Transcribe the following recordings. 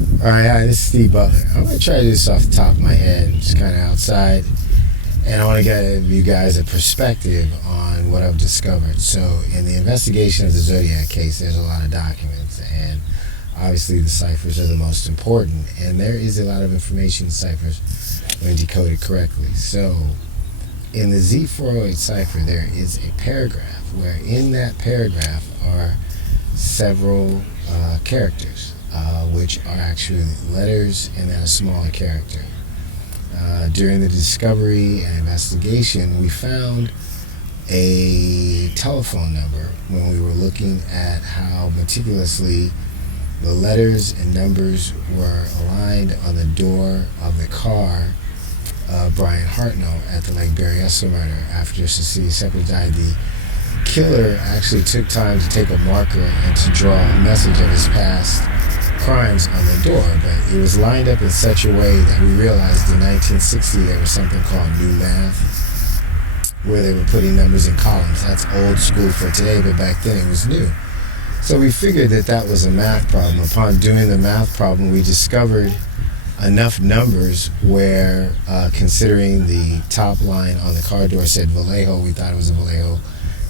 All right, hi, this is Steve Butler. I'm going to try this off the top of my head, just kind of outside, and I want to give you guys a perspective on what I've discovered. So, in the investigation of the Zodiac case, there's a lot of documents, and obviously the ciphers are the most important, and there is a lot of information in ciphers when decoded correctly. So, in the Z408 cipher, there is a paragraph where in that paragraph are several characters, which are actually letters and then a smaller character. During the discovery and investigation, we found a telephone number when we were looking at how meticulously the letters and numbers were aligned on the door of the car of Bryan Hartnell at the Lake Berryessa murder. After Cecilia Shepard died, the killer actually took time to take a marker and to draw a message of his past crimes on the door, but it was lined up in such a way that we realized in 1960 there was something called new math, where they were putting numbers in columns. That's old school for today, but back then it was new. So we figured that that was a math problem. Upon doing the math problem, we discovered enough numbers where, considering the top line on the car door said Vallejo, we thought it was a Vallejo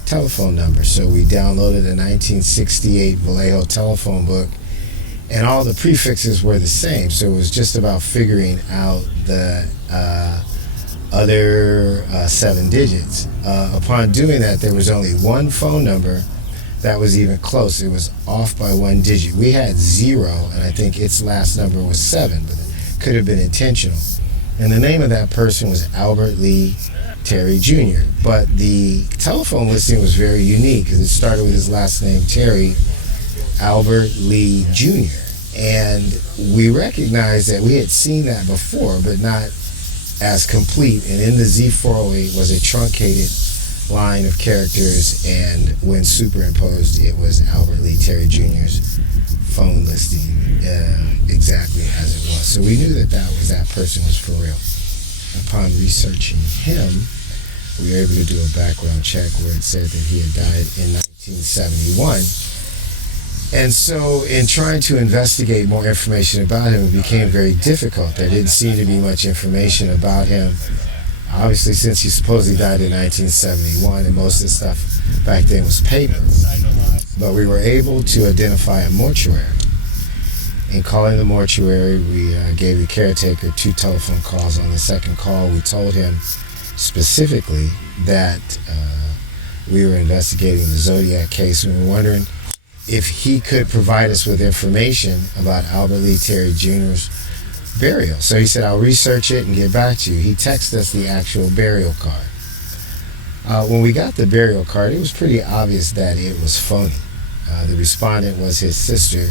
telephone number. So we downloaded a 1968 Vallejo telephone book, and all the prefixes were the same. So it was just about figuring out the other 7 digits. Upon doing that, there was only one phone number that was even close. It was off by 1 digit. We had 0, and I think its last number was 7, but it could have been intentional. And the name of that person was Albert Lee Terry Jr. But the telephone listing was very unique because it started with his last name, Terry, Albert Lee Jr. And we recognized that we had seen that before, but not as complete. And in the Z408 was a truncated line of characters, and when superimposed, it was Albert Lee Terry Jr.'s phone listing exactly as it was. So we knew that that person was for real. Upon researching him, we were able to do a background check where it said that he had died in 1971. And so in trying to investigate more information about him, it became very difficult. There didn't seem to be much information about him. Obviously, since he supposedly died in 1971, and most of the stuff back then was paper. But we were able to identify a mortuary. In calling the mortuary, we gave the caretaker 2 telephone calls. On the second call, we told him specifically that we were investigating the Zodiac case, and we were wondering if he could provide us with information about Albert Lee Terry Jr.'s burial. So he said, I'll research it and get back to you. He texted us the actual burial card. When we got the burial card, it was pretty obvious that it was phony. The respondent was his sister,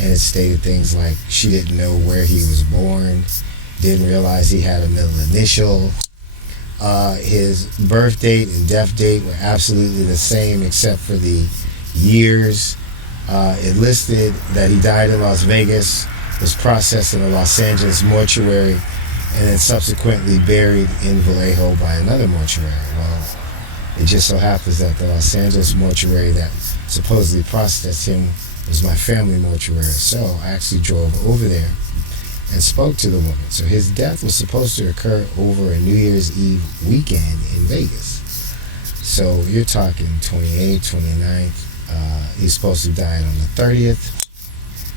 and it stated things like she didn't know where he was born, didn't realize he had a middle initial. His birth date and death date were absolutely the same except for the years. It listed that he died in Las Vegas, was processed in a Los Angeles mortuary, and then subsequently buried in Vallejo by another mortuary. Well, it just so happens that the Los Angeles mortuary that supposedly processed him was my family mortuary. So I actually drove over there and spoke to the woman. So his death was supposed to occur over a New Year's Eve weekend in Vegas. So you're talking 28th, 29th. He's supposed to die on the 30th.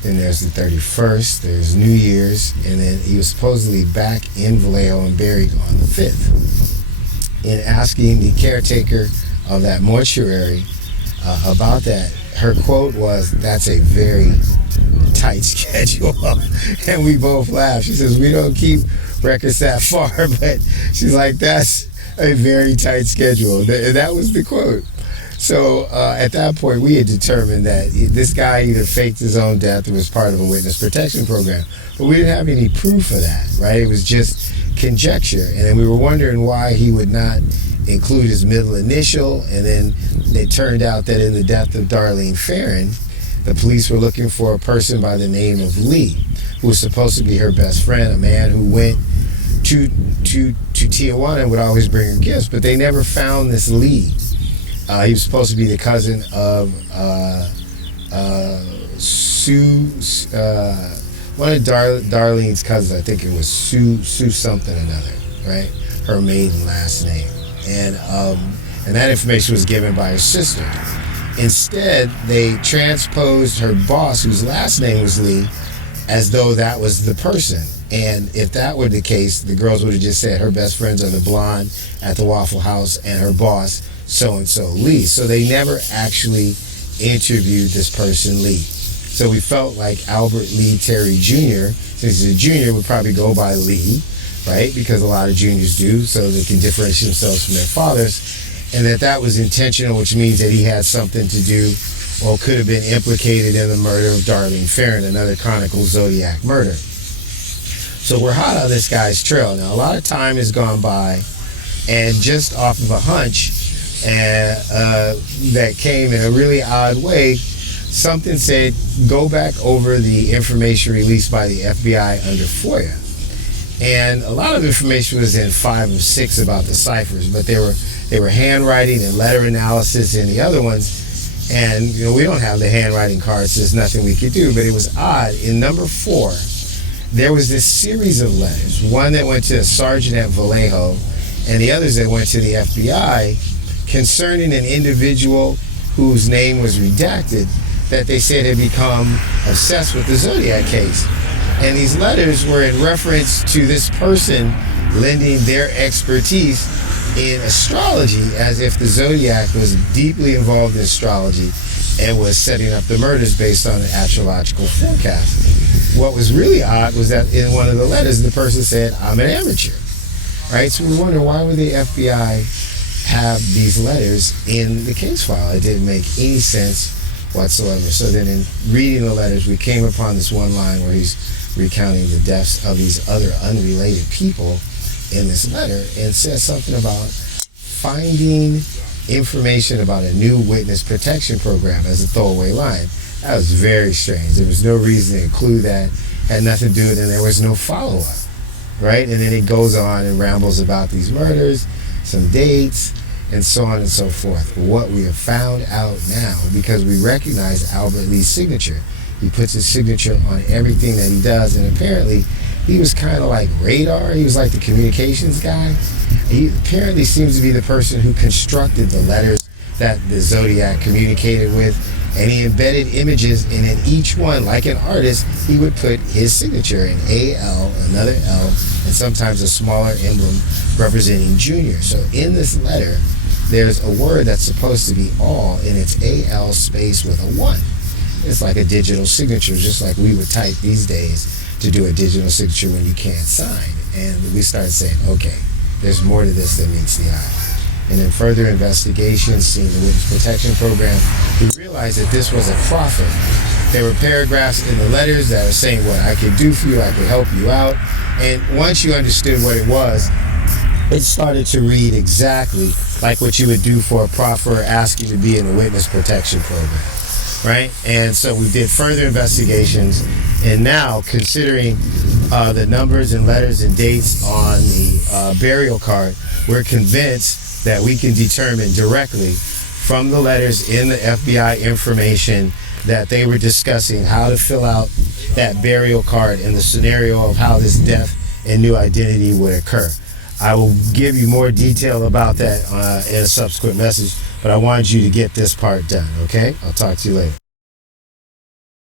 Then there's the 31st. There's New Year's. And then he was supposedly back in Vallejo and buried on the 5th. In asking the caretaker of that mortuary about that, her quote was, "That's a very tight schedule." And we both laughed. She says, "We don't keep records that far," but she's like, "That's a very tight schedule." And that was the quote. So at that point, we had determined that this guy either faked his own death or was part of a witness protection program. But we didn't have any proof of that, right? It was just conjecture. And then we were wondering why he would not include his middle initial. And then it turned out that in the death of Darlene Farron, the police were looking for a person by the name of Lee, who was supposed to be her best friend, a man who went to Tijuana and would always bring her gifts, but they never found this Lee. He was supposed to be the cousin of one of Darlene's cousins, I think it was Sue something or another, right? Her maiden last name. And that information was given by her sister. Instead, they transposed her boss, whose last name was Lee, as though that was the person. And if that were the case, the girls would have just said her best friends are the blonde at the Waffle House and her boss, so-and-so Lee. So they never actually interviewed this person, Lee. So we felt like Albert Lee Terry Jr., since he's a junior, would probably go by Lee, right? Because a lot of juniors do, so they can differentiate themselves from their fathers. And that was intentional, which means that he had something to do or could have been implicated in the murder of Darlene Ferrin, another Chronicle Zodiac murder. So we're hot on this guy's trail. Now, a lot of time has gone by, and just off of a hunch that came in a really odd way, something said, go back over the information released by the FBI under FOIA. And a lot of information was in 5 of 6 about the ciphers, but they were handwriting and letter analysis in the other ones. And, we don't have the handwriting cards, so there's nothing we could do. But it was odd. In number 4, there was this series of letters, one that went to a sergeant at Vallejo, and the others that went to the FBI, concerning an individual whose name was redacted, that they said had become obsessed with the Zodiac case. And these letters were in reference to this person lending their expertise in astrology, as if the Zodiac was deeply involved in astrology and was setting up the murders based on an astrological forecast. What was really odd was that in one of the letters, the person said, I'm an amateur, right? So we wonder, why would the FBI have these letters in the case file? It didn't make any sense whatsoever. So then in reading the letters, we came upon this one line where he's recounting the deaths of these other unrelated people in this letter, and says something about finding information about a new witness protection program as a throwaway line. That was very strange. There was no reason to include that, had nothing to do with it, and there was no follow-up, right? And then it goes on and rambles about these murders, some dates, and so on and so forth. But what we have found out now, because we recognize Albert Lee's signature, he puts his signature on everything that he does, and apparently he was kind of like radar. He was like the communications guy. He apparently seems to be the person who constructed the letters that the Zodiac communicated with, and he embedded images, and in each one, like an artist, he would put his signature, an AL, another L, and sometimes a smaller emblem representing junior. So in this letter, there's a word that's supposed to be all, and it's AL space with a 1. It's like a digital signature, just like we would type these days to do a digital signature when you can't sign. And we started saying, okay, there's more to this than meets the eye. And in further investigations, seeing the Witness Protection Program, we realized that this was a profit. There were paragraphs in the letters that are saying what I could do for you, I could help you out. And once you understood what it was, it started to read exactly like what you would do for a proffer asking to be in the Witness Protection Program. Right? And so we did further investigations, and now, considering the numbers and letters and dates on the burial card, we're convinced that we can determine directly from the letters in the FBI information that they were discussing how to fill out that burial card and the scenario of how this death and new identity would occur. I will give you more detail about that in a subsequent message, but I wanted you to get this part done, okay? I'll talk to you later.